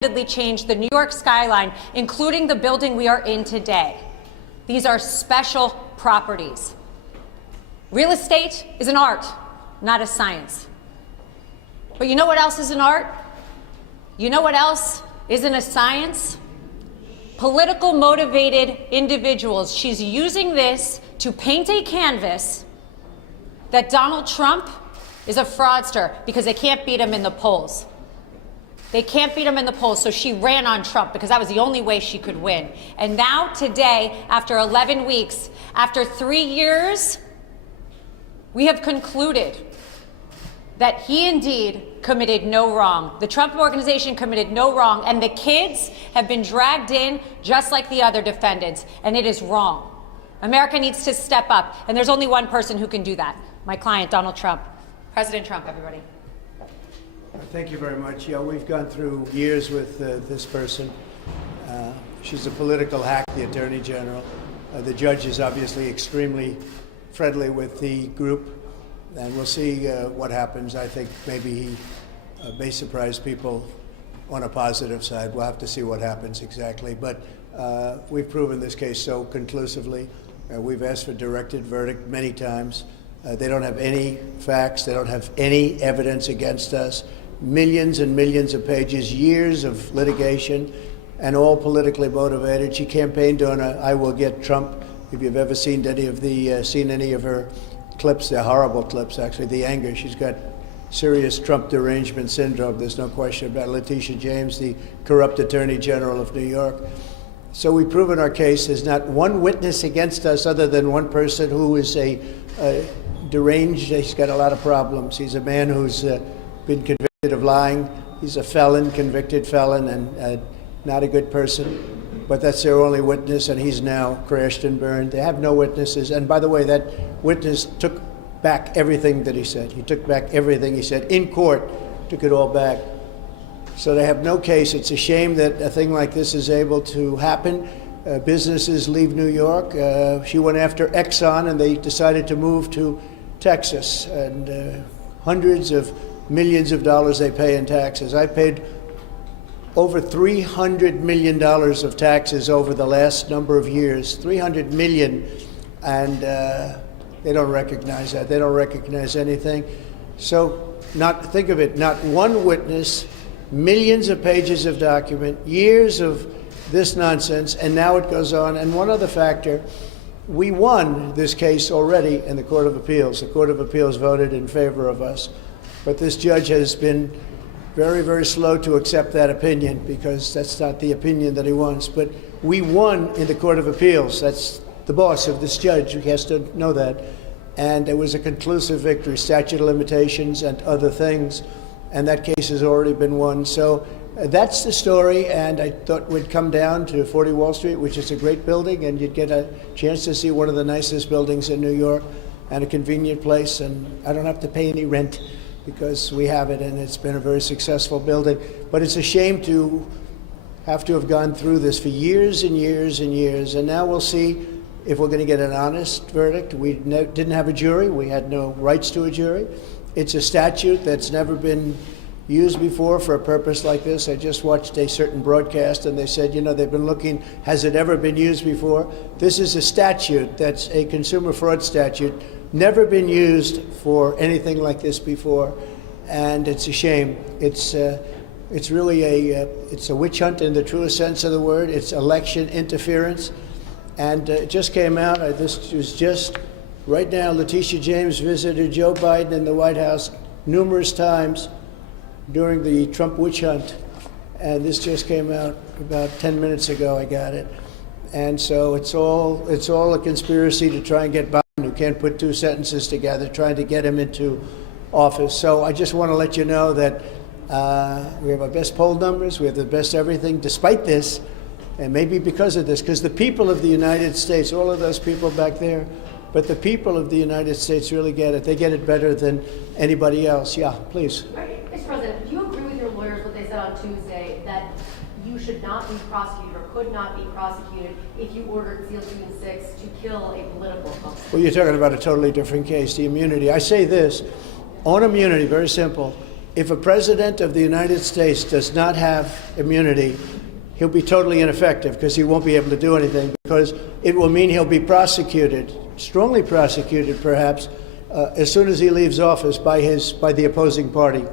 change the New York skyline, including the building we are in today. These are special properties. Real estate is an art, not a science. But you know what else is an art? You know what else isn't a science? Political motivated individuals. She's using this to paint a canvas that Donald Trump is a fraudster because they can't beat him in the polls. They can't beat him in the polls, so she ran on Trump because that was the only way she could win. And now, today, after 11 weeks, after 3 years, we have concluded that he indeed committed no wrong. The Trump Organization committed no wrong, and the kids have been dragged in just like the other defendants, and it is wrong. America needs to step up, and there's only one person who can do that. My client, Donald Trump. President Trump, everybody. Thank you very much. Yeah, we've gone through years with this person. She's a political hack, the Attorney General. The judge is obviously extremely friendly with the group, and we'll see what happens. I think maybe he may surprise people on a positive side. We'll have to see what happens exactly. But we've proven this case so conclusively. We've asked for directed verdict many times. They don't have any facts. They don't have any evidence against us. Millions and millions of pages, years of litigation, and all politically motivated. She campaigned on a "I will get Trump." If you've ever seen any of her clips, they're horrible clips, actually. The anger, she's got serious Trump derangement syndrome. There's no question about Letitia James, the corrupt Attorney General of New York. So we've proven our case. There's not one witness against us other than one person who is a deranged. He's got a lot of problems. He's a man who's been convicted of lying. He's a felon, convicted felon, and not a good person. But that's their only witness, and he's now crashed and burned. They have no witnesses. And by the way, that witness took back everything that he said. He took back everything he said in court, took it all back. So they have no case. It's a shame that a thing like this is able to happen. Businesses leave New York. She went after Exxon, and they decided to move to Texas. And hundreds of millions of dollars they pay in taxes. I paid over $300 million of taxes over the last number of years, 300 million, and they don't recognize that. They don't recognize anything. So think of it, not one witness, millions of pages of document, years of this nonsense, and now it goes on. And one other factor, we won this case already in the Court of Appeals. The Court of Appeals voted in favor of us. But this judge has been very, very slow to accept that opinion because that's not the opinion that he wants. But we won in the Court of Appeals. That's the boss of this judge. He has to know that. And it was a conclusive victory, statute of limitations and other things. And that case has already been won. So that's the story. And I thought we'd come down to 40 Wall Street, which is a great building, and you'd get a chance to see one of the nicest buildings in New York and a convenient place. And I don't have to pay any rent, because we have it, and it's been a very successful building. But it's a shame to have gone through this for years and years and years. And now we'll see if we're going to get an honest verdict. We didn't have a jury. We had no rights to a jury. It's a statute that's never been used before for a purpose like this. I just watched a certain broadcast, and they said, they've been looking, has it ever been used before? This is a statute that's a consumer fraud statute, never been used for anything like this before, and it's a shame. It's really it's a witch hunt in the truest sense of the word. It's election interference, and it just came out. This was just right now. Letitia James visited Joe Biden in the White House numerous times during the Trump witch hunt, and this just came out about 10 minutes ago. I got it, and so it's all a conspiracy to try and get Biden, who can't put two sentences together, trying to get him into office. So I just want to let you know that we have our best poll numbers, we have the best everything, despite this, and maybe because of this, because the people of the United States, all of those people back there, but the people of the United States really get it. They get it better than anybody else. Yeah, please. Mr. President, do you agree with your lawyers what they said on Tuesday, that you should not be prosecuted or could not be prosecuted if you ordered SEAL Team 6 to kill a political opponent? Well, you're talking about a totally different case, the immunity. I say this, on immunity, very simple. if a president of the United States does not have immunity, he'll be totally ineffective because he won't be able to do anything, because it will mean he'll be prosecuted, strongly prosecuted perhaps, as soon as he leaves office by the opposing party.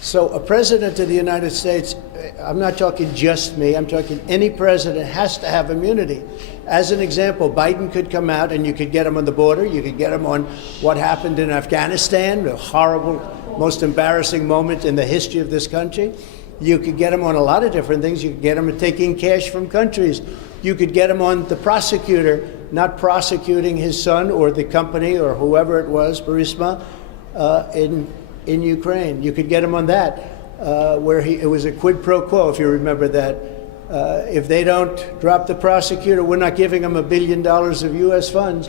So a president of the United States, I'm not talking just me, I'm talking any president, has to have immunity. As an example, Biden could come out and you could get him on the border, you could get him on what happened in Afghanistan, a horrible, most embarrassing moment in the history of this country. You could get him on a lot of different things. You could get him taking cash from countries. You could get him on the prosecutor not prosecuting his son or the company or whoever it was, Burisma, in Ukraine. You could get him on that, where it was a quid pro quo, if you remember that. If they don't drop the prosecutor, we're not giving them $1 billion of U.S. funds.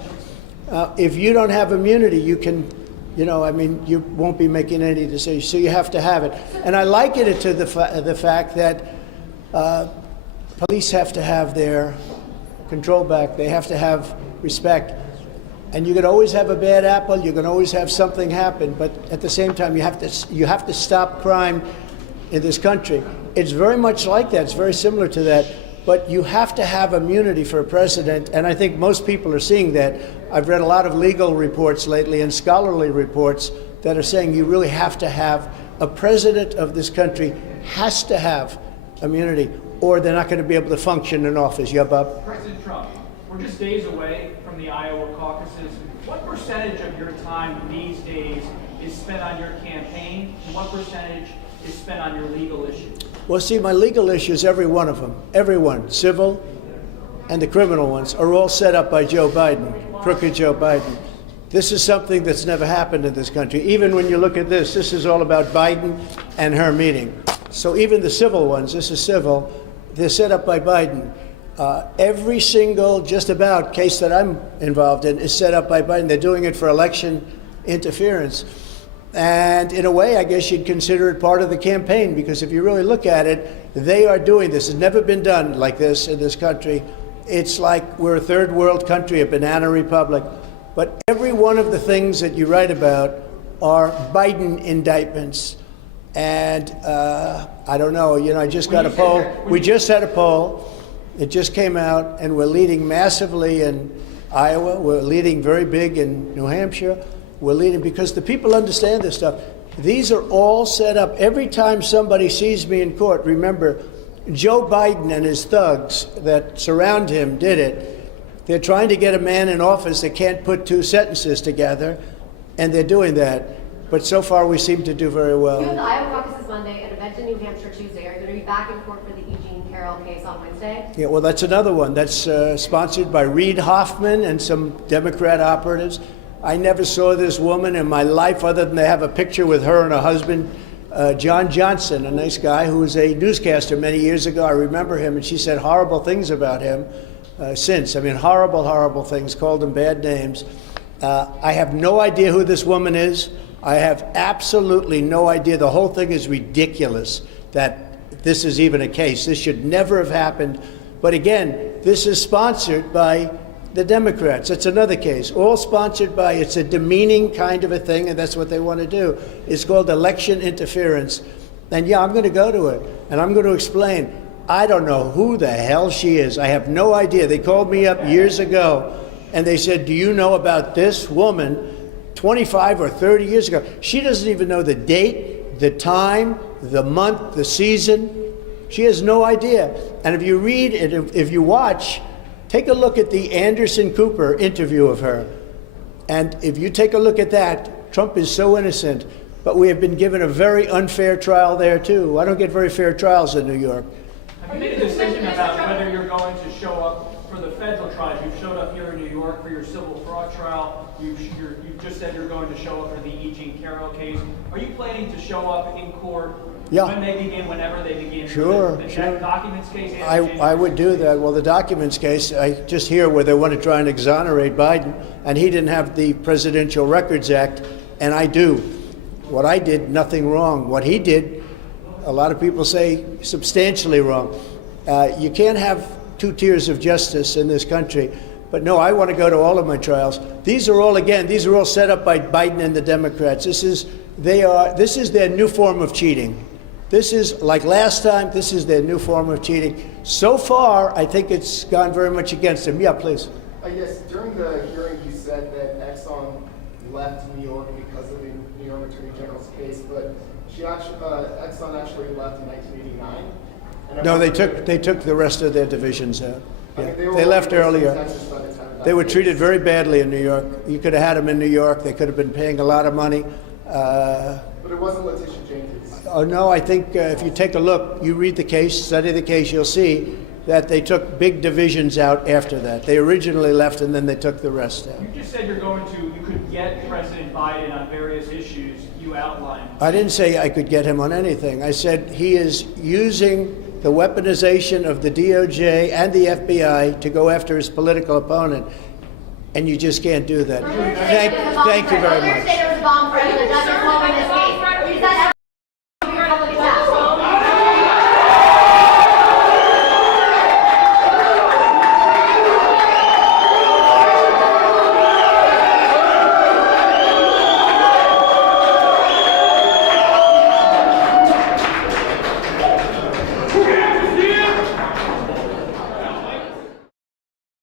If you don't have immunity, you can, you won't be making any decisions. So you have to have it. And I liken it to the fact that police have to have their control back. They have to have respect. And you can always have a bad apple. You can always have something happen. But at the same time, you have to stop crime in this country. It's very much like that. It's very similar to that. But you have to have immunity for a president, and I think most people are seeing that. I've read a lot of legal reports lately and scholarly reports that are saying you really have to have a president of this country has to have immunity, or they're not going to be able to function in office. Yeah, Bob? President Trump, we're just days away from the Iowa caucuses. What percentage of your time these days is spent on your campaign, and what percentage is spent on your legal issues? Well, see, my legal issues, every one of them, everyone, civil and the criminal ones, are all set up by Joe Biden, crooked Joe Biden. This is something that's never happened in this country. Even when you look at this is all about Biden and her meeting. So even the civil ones, this is civil, they're set up by Biden. Every single, just about, case that I'm involved in is set up by Biden. They're doing it for election interference. And in a way, I guess you'd consider it part of the campaign, because if you really look at it, they are doing this. It's never been done like this in this country. It's like we're a third world country, a banana republic. But every one of the things that you write about are Biden indictments. And I don't know, I just got a poll. We just had a poll. It just came out, and we're leading massively in Iowa. We're leading very big in New Hampshire. We're leading because the people understand this stuff. These are all set up. Every time somebody sees me in court, remember, Joe Biden and his thugs that surround him did it. They're trying to get a man in office that can't put two sentences together, and they're doing that. But so far, we seem to do very well. You have the Iowa caucuses Monday, an event in New Hampshire Tuesday. Are you going to be back in court for the E. Jean Carroll case on Wednesday? Yeah, well, that's another one. That's sponsored by Reid Hoffman and some Democrat operatives. I never saw this woman in my life other than they have a picture with her and her husband, John Johnson, a nice guy who was a newscaster many years ago. I remember him, and she said horrible things about him since. I mean, horrible, horrible things, called him bad names. I have no idea who this woman is. I have absolutely no idea. The whole thing is ridiculous that this is even a case. This should never have happened. But again, this is sponsored by the Democrats. It's another case, all sponsored by, it's a demeaning kind of a thing, and that's what they want to do. It's called election interference. And yeah, I'm going to go to it, and I'm going to explain. I don't know who the hell she is. I have no idea. They called me up years ago, and they said, do you know about this woman 25 or 30 years ago? She doesn't even know the date, the time, the month, the season. She has no idea. And if you read it, if you watch, take a look at the Anderson Cooper interview of her. And if you take a look at that, Trump is so innocent, but we have been given a very unfair trial there too. I don't get very fair trials in New York. Have you made a decision about whether you're going to show up for the federal trials? You've showed up here in New York for your civil fraud trial. You've just said you're going to show up for the E. Jean Carroll case. Are you planning to show up in court when they begin, whenever they begin? Sure, the sure. Documents case? I would do that. Well, the documents case, I just hear where they want to try and exonerate Biden, and he didn't have the Presidential Records Act, and I do. What I did, nothing wrong. What he did, a lot of people say substantially wrong. You can't have two tiers of justice in this country. But no, I want to go to all of my trials. These are all set up by Biden and the Democrats. This is This is their new form of cheating. This is, like last time, this is their new form of cheating. So far, I think it's gone very much against them. Yeah, please. Yes, during the hearing, you said that Exxon left New York because of the New York Attorney General's case, but Exxon actually left in 1989. And No, they took the rest of their divisions out. I Yeah. mean, were They left working in earlier. Texas by the time of that They were case. treated very badly in New York. You could have had them in New York. They could have been paying a lot of money. But it wasn't Letitia Jenkins. Oh, no, I think if you take a look, you read the case, study the case, you'll see that they took big divisions out after that. They originally left and then they took the rest out. You just said you could get President Biden on various issues you outlined. I didn't say I could get him on anything. I said he is using the weaponization of the DOJ and the FBI to go after his political opponent, and you just can't do that. Thank you very much. Earlier today there was a bomb threat, and the judge is holding this case.